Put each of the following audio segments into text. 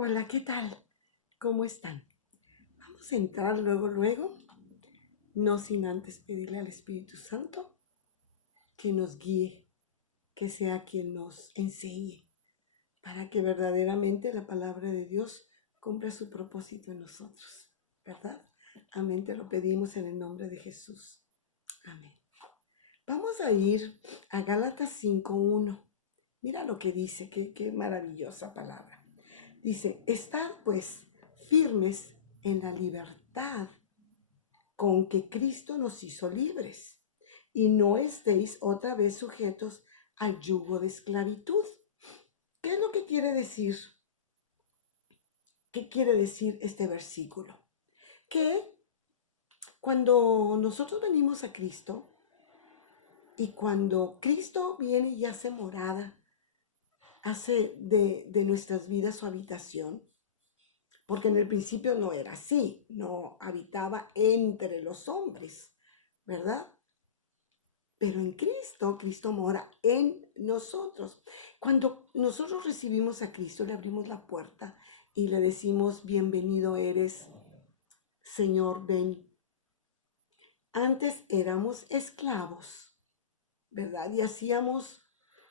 Hola, ¿qué tal? ¿Cómo están? Vamos a entrar luego, no sin antes pedirle al Espíritu Santo que nos guíe, que sea quien nos enseñe, para que verdaderamente la palabra de Dios cumpla su propósito en nosotros, ¿verdad? Amén, te lo pedimos en el nombre de Jesús. Amén. Vamos a ir a Gálatas 5:1. Mira lo que dice, qué maravillosa palabra. Dice, estad pues firmes en la libertad con que Cristo nos hizo libres, y no estéis otra vez sujetos al yugo de esclavitud. ¿Qué es lo que quiere decir? ¿Qué quiere decir este versículo? Que cuando nosotros venimos a Cristo y cuando Cristo viene y hace morada, hace de nuestras vidas su habitación, porque en el principio no era así, no habitaba entre los hombres, ¿verdad? Pero en Cristo, Cristo mora en nosotros. Cuando nosotros recibimos a Cristo, le abrimos la puerta y le decimos, bienvenido eres, Señor, ven. Antes éramos esclavos, ¿verdad? Y hacíamos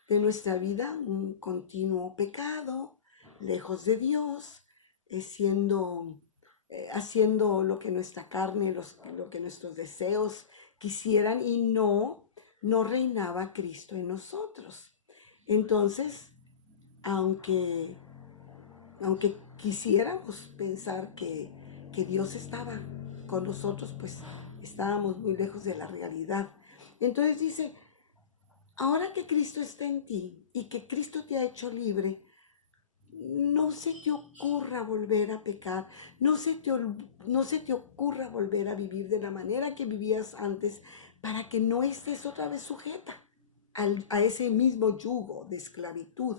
de nuestra vida un continuo pecado, lejos de Dios, haciendo lo que nuestra carne, lo que nuestros deseos quisieran, y no reinaba Cristo en nosotros. Entonces, aunque, aunque quisiéramos pensar que Dios estaba con nosotros, pues estábamos muy lejos de la realidad. Entonces dice, ahora que Cristo está en ti y que Cristo te ha hecho libre, no se te ocurra volver a pecar, no se te ocurra volver a vivir de la manera que vivías antes, para que no estés otra vez sujeta a ese mismo yugo de esclavitud,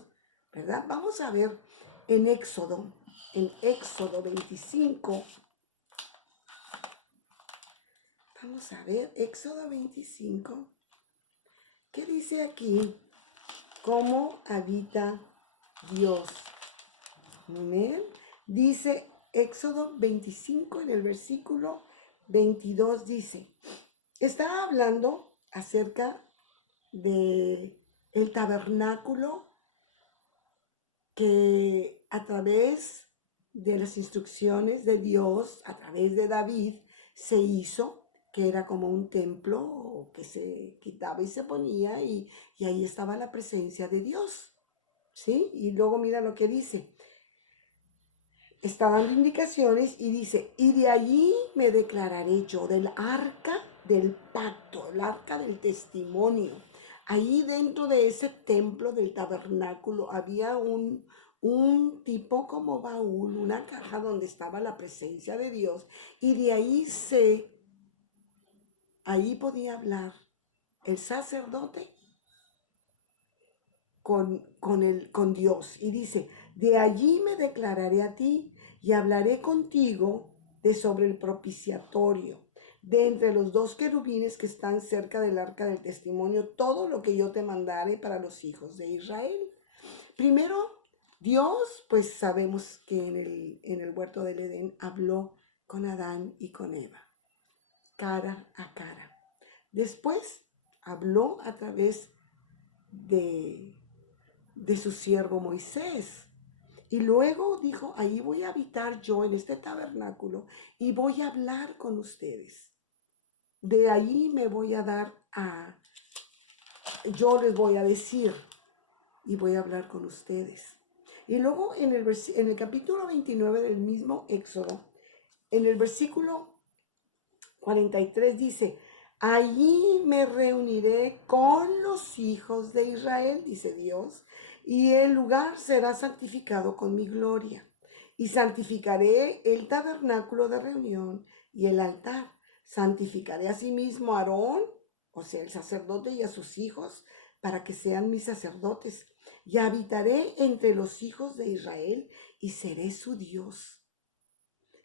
¿verdad? Vamos a ver en Éxodo 25, vamos a ver Éxodo 25, ¿qué dice aquí? ¿Cómo habita Dios? Amén. Dice Éxodo 25 en el versículo 22, dice, está hablando acerca de el tabernáculo que a través de las instrucciones de Dios, a través de David, se hizo, que era como un templo que se quitaba y se ponía, y ahí estaba la presencia de Dios, ¿sí? Y luego mira lo que dice, está dando indicaciones y dice, y de allí me declararé yo, del arca del pacto, el arca del testimonio. Ahí dentro de ese templo del tabernáculo había un tipo como baúl, una caja donde estaba la presencia de Dios, y de ahí podía hablar el sacerdote con Dios. Y dice, de allí me declararé a ti y hablaré contigo de sobre el propiciatorio, de entre los dos querubines que están cerca del arca del testimonio, todo lo que yo te mandare para los hijos de Israel. Primero, Dios, pues sabemos que en el huerto del Edén habló con Adán y con Eva, cara a cara. Después habló a través de su siervo Moisés. Y luego dijo, ahí voy a habitar yo en este tabernáculo y voy a hablar con ustedes. De ahí me voy a yo les voy a decir y voy a hablar con ustedes. Y luego en el capítulo 29 del mismo Éxodo, en el versículo 43 dice, allí me reuniré con los hijos de Israel, dice Dios, y el lugar será santificado con mi gloria. Y santificaré el tabernáculo de reunión y el altar. Santificaré asimismo a Aarón, o sea, el sacerdote, y a sus hijos, para que sean mis sacerdotes. Y habitaré entre los hijos de Israel y seré su Dios.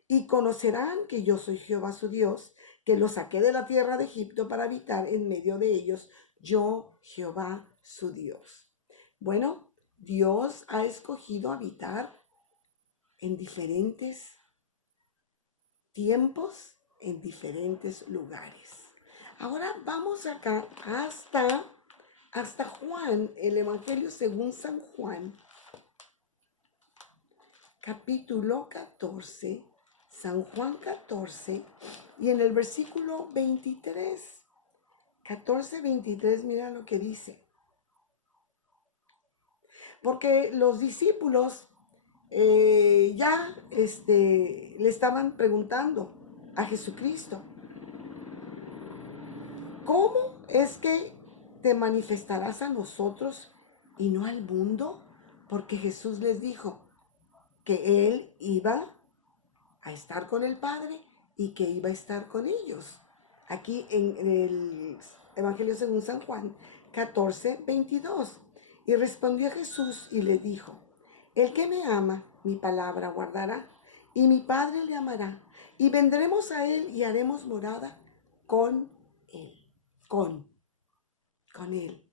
Y conocerán que yo soy Jehová su Dios, que los saqué de la tierra de Egipto para habitar en medio de ellos, yo Jehová su Dios. Bueno, Dios ha escogido habitar en diferentes tiempos, en diferentes lugares. Ahora vamos acá hasta Juan, el Evangelio según San Juan, capítulo 14, San Juan 14, y en el versículo 23, 14, 23, mira lo que dice. Porque los discípulos ya le estaban preguntando a Jesucristo, ¿cómo es que te manifestarás a nosotros y no al mundo? Porque Jesús les dijo que Él iba a estar con el Padre y que iba a estar con ellos. Aquí en el Evangelio según San Juan 14, 22. Y respondió Jesús y le dijo, el que me ama, mi palabra guardará, y mi Padre le amará, y vendremos a Él y haremos morada con Él. Con Él.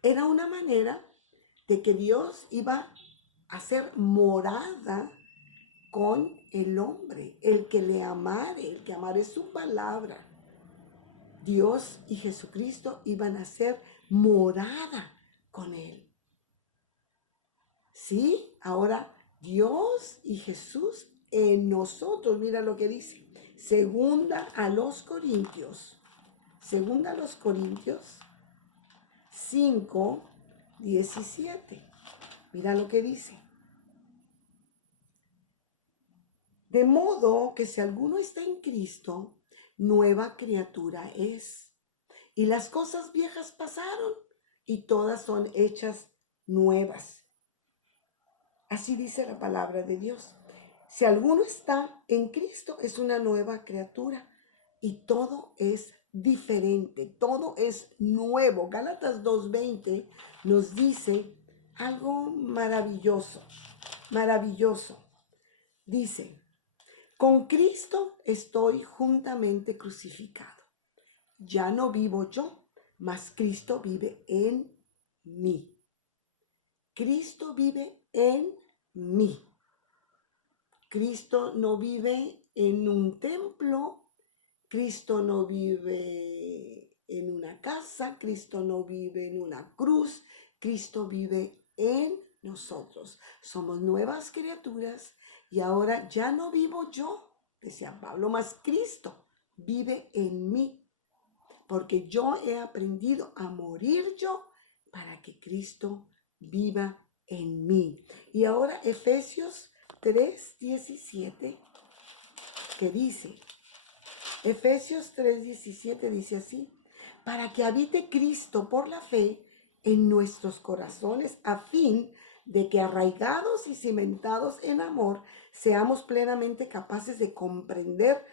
Era una manera de que Dios iba a hacer morada con el hombre, el que le amare, el que amare su palabra. Dios y Jesucristo iban a hacer morada con él. Sí, ahora Dios y Jesús en nosotros, mira lo que dice. Segunda a los Corintios 5, 17. Mira lo que dice. De modo que si alguno está en Cristo, nueva criatura es. Y las cosas viejas pasaron y todas son hechas nuevas. Así dice la palabra de Dios. Si alguno está en Cristo, es una nueva criatura y todo es diferente, todo es nuevo. Gálatas 2:20 nos dice algo maravilloso, maravilloso. Dice, con Cristo estoy juntamente crucificado. Ya no vivo yo, mas Cristo vive en mí. Cristo vive en mí. Cristo no vive en un templo, Cristo no vive en una casa, Cristo no vive en una cruz, Cristo vive en nosotros. Somos nuevas criaturas y ahora ya no vivo yo, decía Pablo, mas Cristo vive en mí. Porque yo he aprendido a morir yo para que Cristo viva en mí. Y ahora Efesios 3:17, que dice, Efesios 3:17 dice así, para que habite Cristo por la fe en nuestros corazones, a fin de que arraigados y cimentados en amor, seamos plenamente capaces de comprender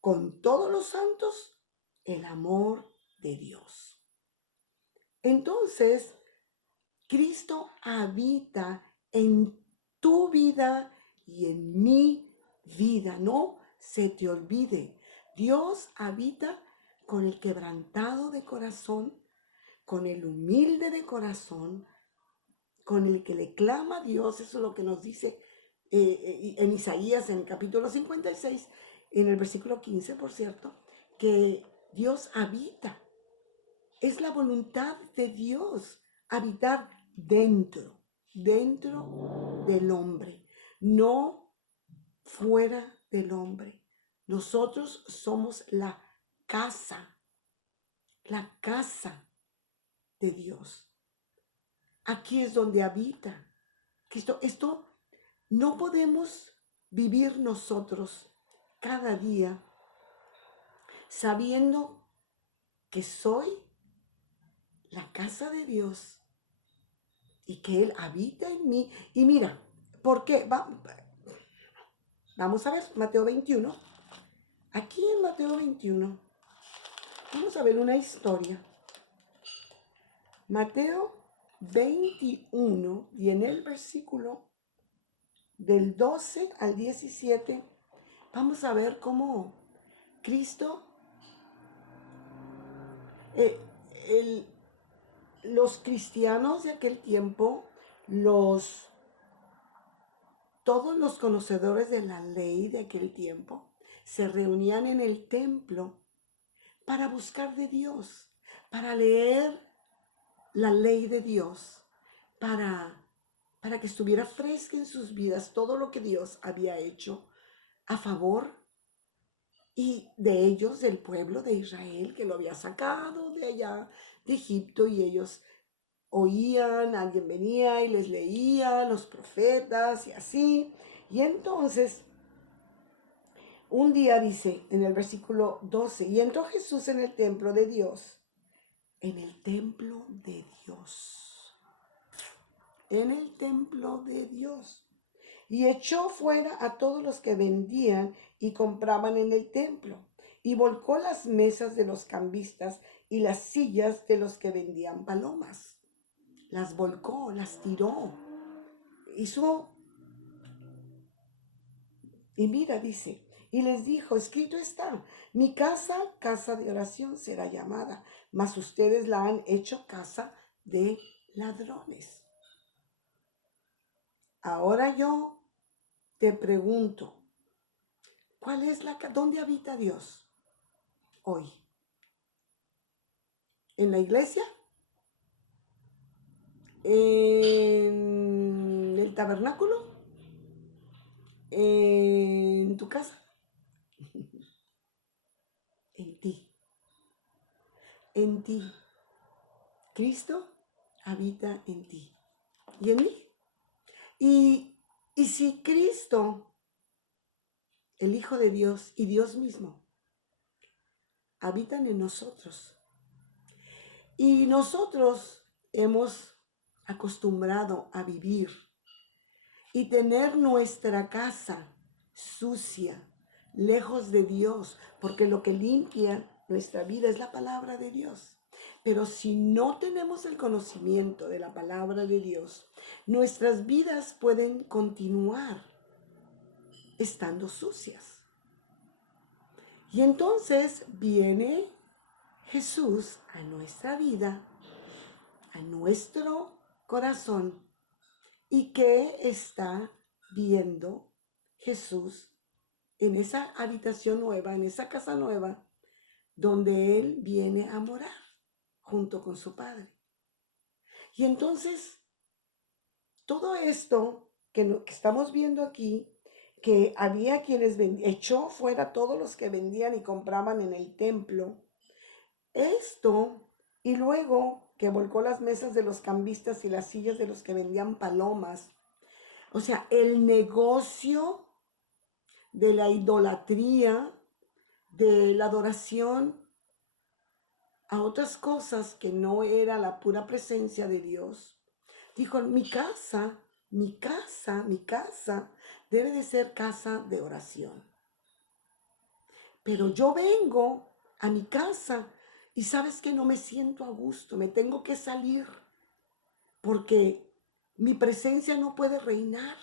con todos los santos el amor de Dios. Entonces, Cristo habita en tu vida y en mi vida. No se te olvide. Dios habita con el quebrantado de corazón, con el humilde de corazón, con el que le clama a Dios. Eso es lo que nos dice en Isaías, en el capítulo 56, en el versículo 15, por cierto, que Dios habita. Es la voluntad de Dios habitar dentro del hombre, no fuera del hombre. Nosotros somos la casa de Dios. Aquí es donde habita Cristo. Esto no podemos vivir nosotros cada día sabiendo que soy la casa de Dios y que Él habita en mí. Y mira, ¿por qué? Vamos a ver Mateo 21. Aquí en Mateo 21 vamos a ver una historia. Mateo 21 y en el versículo del 12 al 17 vamos a ver cómo Cristo, los cristianos de aquel tiempo, todos los conocedores de la ley de aquel tiempo se reunían en el templo para buscar de Dios, para leer la ley de Dios, para que estuviera fresca en sus vidas todo lo que Dios había hecho a favor y de ellos, del pueblo de Israel, que lo había sacado de allá de Egipto, y ellos oían, alguien venía y les leía, los profetas y así. Y entonces, un día dice en el versículo 12, y entró Jesús en el templo de Dios, en el templo de Dios, en el templo de Dios, y echó fuera a todos los que vendían y compraban en el templo, y volcó las mesas de los cambistas y las sillas de los que vendían palomas. Las volcó, las tiró, hizo, y mira, dice, y les dijo, escrito está, mi casa, casa de oración será llamada, mas ustedes la han hecho casa de ladrones. Ahora yo te pregunto, ¿dónde habita Dios hoy? ¿En la iglesia? ¿En el tabernáculo? ¿En tu casa? En ti. En ti. Cristo habita en ti y en mí. Y si Cristo, el Hijo de Dios y Dios mismo, habitan en nosotros, y nosotros hemos acostumbrado a vivir y tener nuestra casa sucia, lejos de Dios, porque lo que limpia nuestra vida es la palabra de Dios. Pero si no tenemos el conocimiento de la palabra de Dios, nuestras vidas pueden continuar estando sucias. Y entonces viene Jesús a nuestra vida, a nuestro corazón. ¿Y qué está viendo Jesús en esa habitación nueva, en esa casa nueva, donde Él viene a morar junto con su Padre? Y entonces, todo esto que estamos viendo aquí, que había quienes echó fuera todos los que vendían y compraban en el templo, esto, y luego que volcó las mesas de los cambistas y las sillas de los que vendían palomas. O sea, el negocio de la idolatría, de la adoración a otras cosas que no era la pura presencia de Dios. Dijo, mi casa, mi casa, mi casa debe de ser casa de oración. Pero yo vengo a mi casa y sabes que no me siento a gusto, me tengo que salir porque mi presencia no puede reinar.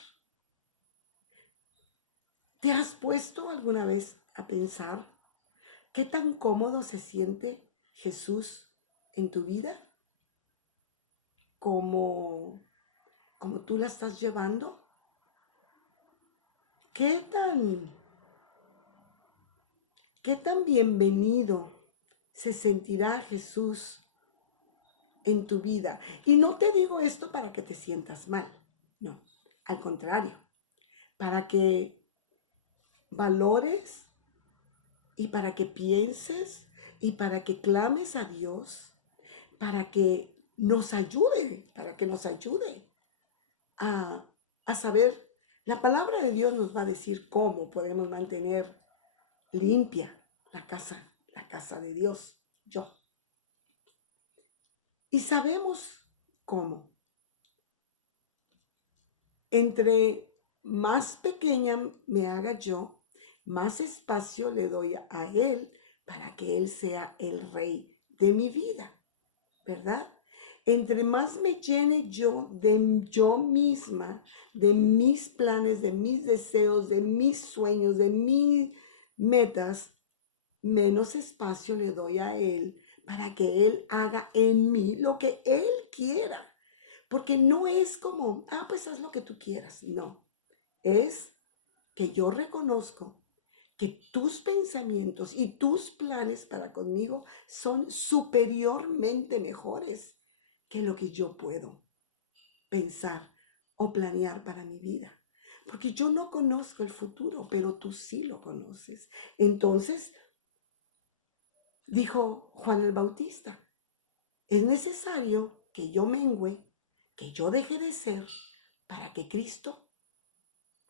¿Te has puesto alguna vez a pensar qué tan cómodo se siente Jesús en tu vida? ¿Como tú la estás llevando? ¿Qué tan bienvenido se sentirá Jesús en tu vida? Y no te digo esto para que te sientas mal, no, al contrario, para que valores y para que pienses y para que clames a Dios, para que nos ayude, a saber. La palabra de Dios nos va a decir cómo podemos mantener limpia la casa de Dios, yo. Y sabemos cómo. Entre más pequeña me haga yo, más espacio le doy a Él para que Él sea el rey de mi vida, ¿verdad? Entre más me llene yo de yo misma, de mis planes, de mis deseos, de mis sueños, de mis metas, menos espacio le doy a Él para que Él haga en mí lo que Él quiera. Porque no es como, pues haz lo que tú quieras. No, es que yo reconozco que tus pensamientos y tus planes para conmigo son superiormente mejores que lo que yo puedo pensar o planear para mi vida. Porque yo no conozco el futuro, pero tú sí lo conoces. Entonces, dijo Juan el Bautista, es necesario que yo mengüe, que yo deje de ser, para que Cristo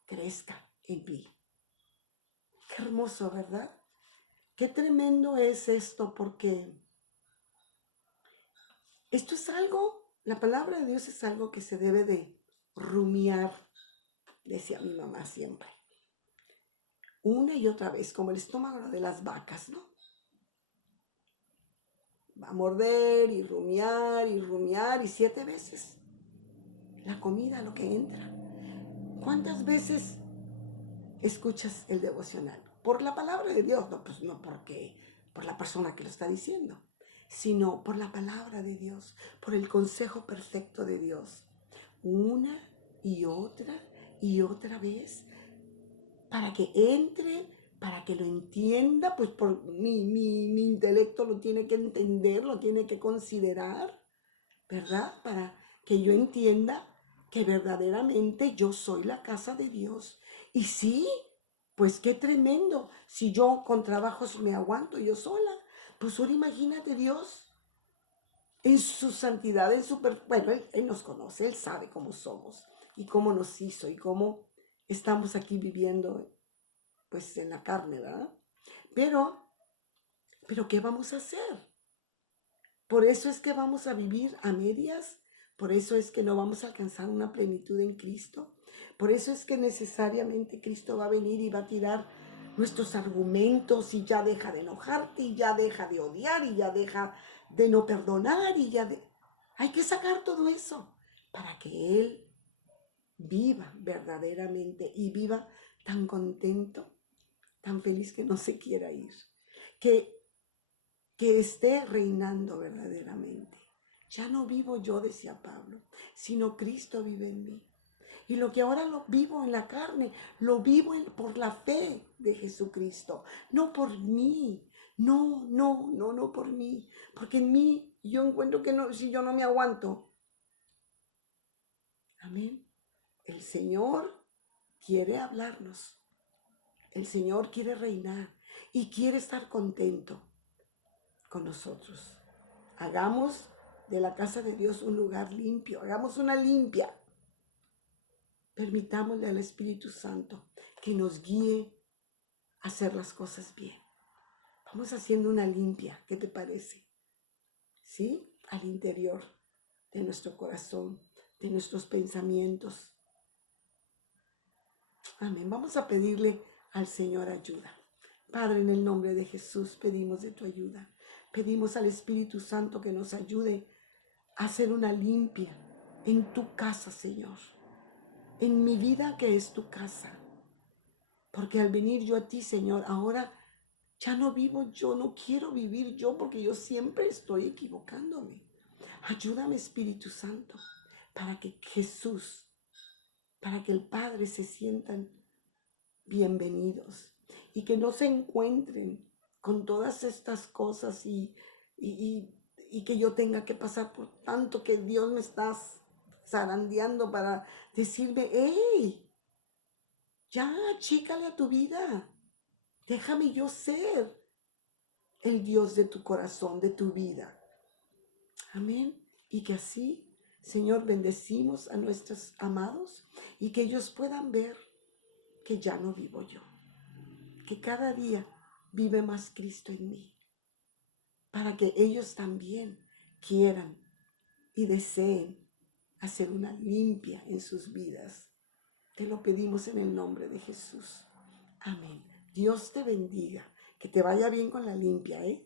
crezca en mí. Qué hermoso, ¿verdad? Qué tremendo es esto, porque esto es algo, la palabra de Dios es algo que se debe de rumiar, decía mi mamá siempre, una y otra vez, como el estómago de las vacas, ¿no? Va a morder y rumiar y 7 veces la comida, lo que entra. ¿Cuántas veces escuchas el devocional? Por la palabra de Dios, no, pues no porque por la persona que lo está diciendo, sino por la palabra de Dios, por el consejo perfecto de Dios. Una y otra vez, para que entre, para que lo entienda, pues por mi intelecto lo tiene que entender, lo tiene que considerar, ¿verdad? Para que yo entienda que verdaderamente yo soy la casa de Dios. Y sí, pues qué tremendo, si yo con trabajos me aguanto yo sola, pues ahora imagínate Dios en su santidad, bueno, él nos conoce, Él sabe cómo somos y cómo nos hizo y cómo estamos aquí viviendo, pues en la carne, ¿verdad? Pero, ¿qué vamos a hacer? Por eso es que vamos a vivir a medias, por eso es que no vamos a alcanzar una plenitud en Cristo, por eso es que necesariamente Cristo va a venir y va a tirar nuestros argumentos y ya deja de enojarte y ya deja de odiar y ya deja de no perdonar y ya de... Hay que sacar todo eso para que Él viva verdaderamente y viva tan contento, tan feliz que no se quiera ir, que esté reinando verdaderamente. Ya no vivo yo, decía Pablo, sino Cristo vive en mí. Y lo que ahora lo vivo en la carne, lo vivo por la fe de Jesucristo, no por mí. No por mí. Porque en mí yo encuentro que no, si yo no me aguanto. Amén. El Señor quiere hablarnos. El Señor quiere reinar y quiere estar contento con nosotros. Hagamos de la casa de Dios un lugar limpio. Hagamos una limpia. Permitámosle al Espíritu Santo que nos guíe a hacer las cosas bien. Vamos haciendo una limpia. ¿Qué te parece? ¿Sí? Al interior de nuestro corazón, de nuestros pensamientos. Amén. Vamos a pedirle al Señor ayuda. Padre, en el nombre de Jesús pedimos de tu ayuda. Pedimos al Espíritu Santo que nos ayude a hacer una limpia en tu casa, Señor. En mi vida que es tu casa. Porque al venir yo a ti, Señor, ahora ya no vivo yo, no quiero vivir yo porque yo siempre estoy equivocándome. Ayúdame, Espíritu Santo, para que Jesús, para que el Padre se sientan bienvenidos y que no se encuentren con todas estas cosas y que yo tenga que pasar por tanto que Dios me está zarandeando para decirme, hey, ya, chícale a tu vida, déjame yo ser el Dios de tu corazón, de tu vida. Amén. Y que así, Señor, bendecimos a nuestros amados y que ellos puedan ver que ya no vivo yo, que cada día vive más Cristo en mí, para que ellos también quieran y deseen hacer una limpia en sus vidas. Te lo pedimos en el nombre de Jesús. Amén. Dios te bendiga. Que te vaya bien con la limpia, ¿eh?